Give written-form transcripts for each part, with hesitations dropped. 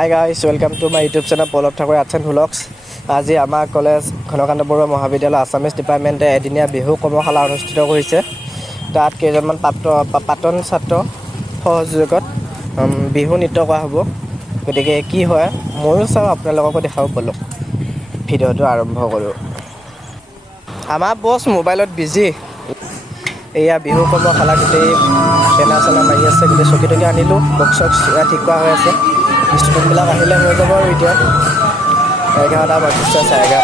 Hi guys, welcome to my YouTube channel Paul of Thakur Arts and Vlogs. আজি আমাৰ কলেজ ঘনকান্ত বৰুৱা মহাবিদ্যালয় আছামিজ ডিপাৰ্টমেণ্টে এদিনীয়া বিহু কৰ্মশালা অনুষ্ঠিত কৰিছে। তাত কেইজনমান প্ৰাক্তন ছাত্ৰ সহযোগত বিহু নৃত্য কৰা হ'ব। গতিকে কি হয় ময়ো চাওঁ আপোনালোককো দেখাব বলক। ভিডিঅ'টো আৰম্ভ কৰোঁ। আমাৰ বছ মোবাইলত বিজি। এয়া বিহু কৰ্মশালা গোটেই বেনাৰ চেনাৰ মাৰি আছে, গোটেই চকী আনিলোঁ, বক্স ঠিক কৰা হৈ আছে। ষ্টুডেণ্টবিলাক আহিলে হৈ যাব আৰু এতিয়া 11টা 32 চাৰে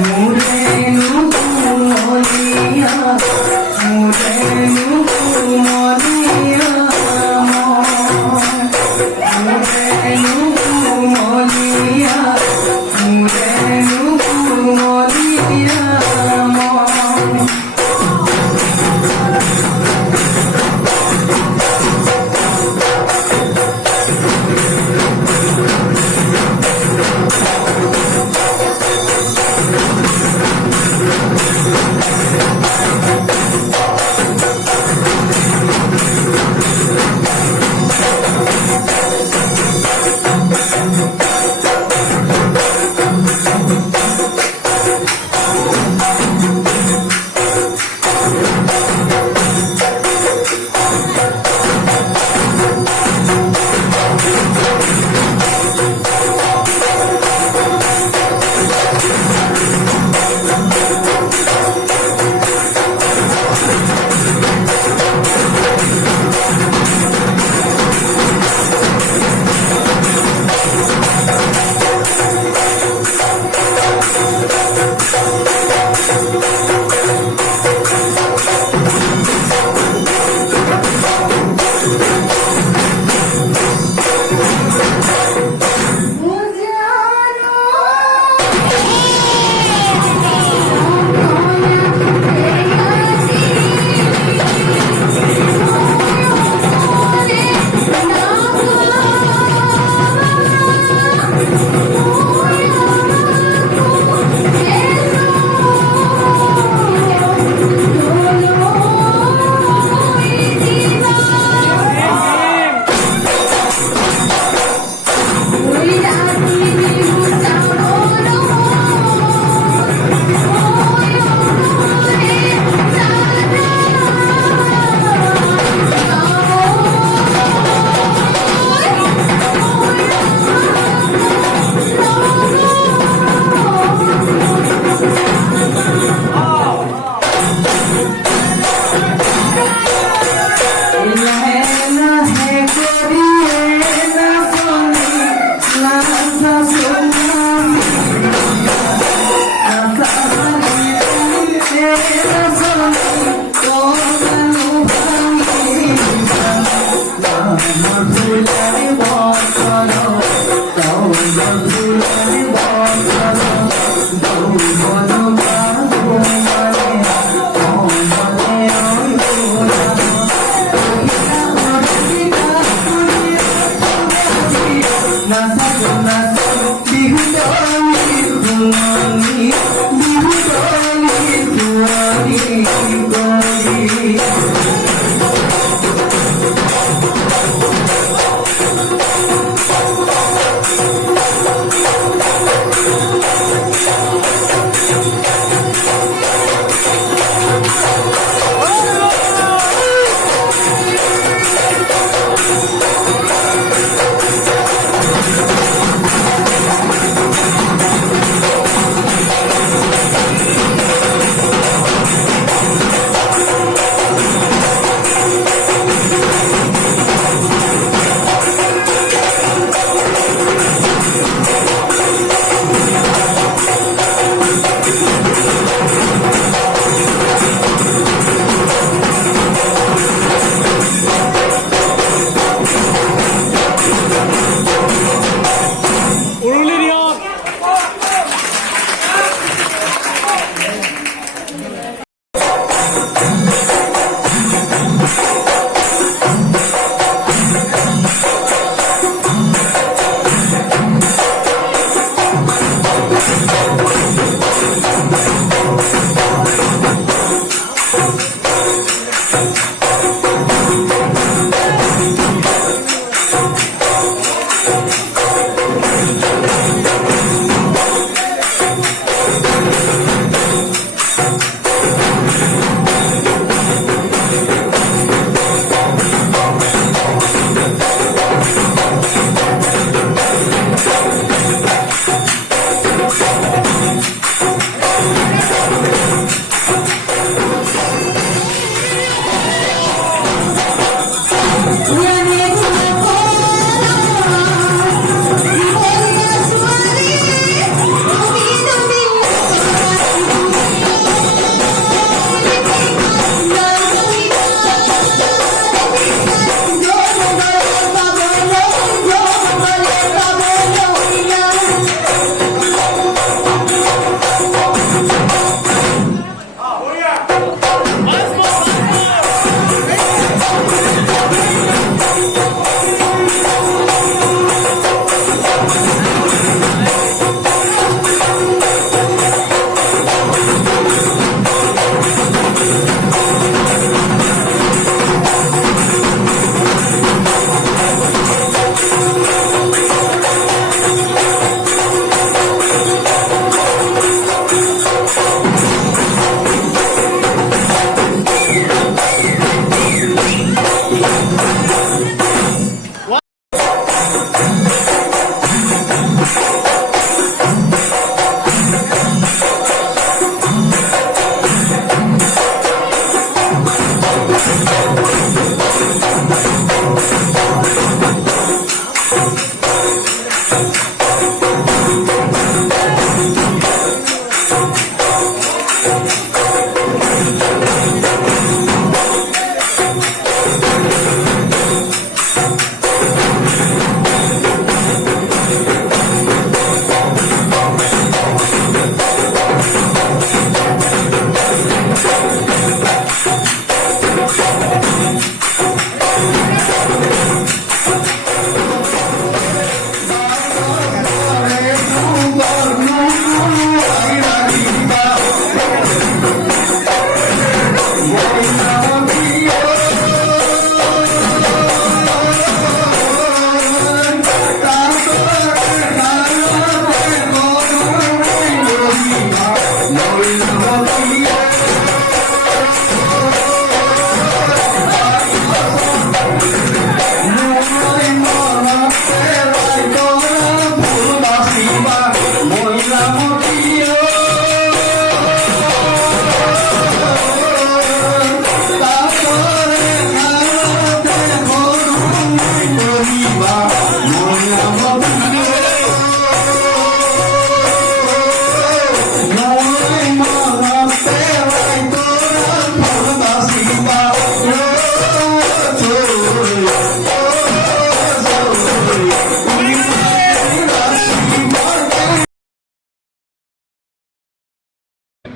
'Murenu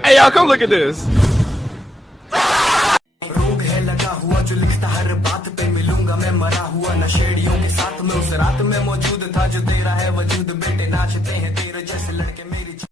Hey y'all, come look at this. रोग है लगा हुआ जो लिखता हर बात पे मिलूंगा मैं मरा हुआ नशेड़ियों के साथ में उस रात में मौजूद था जो तेरा है वजूद बेटे नाचते हैं तेरे जैसे लड़के मेरे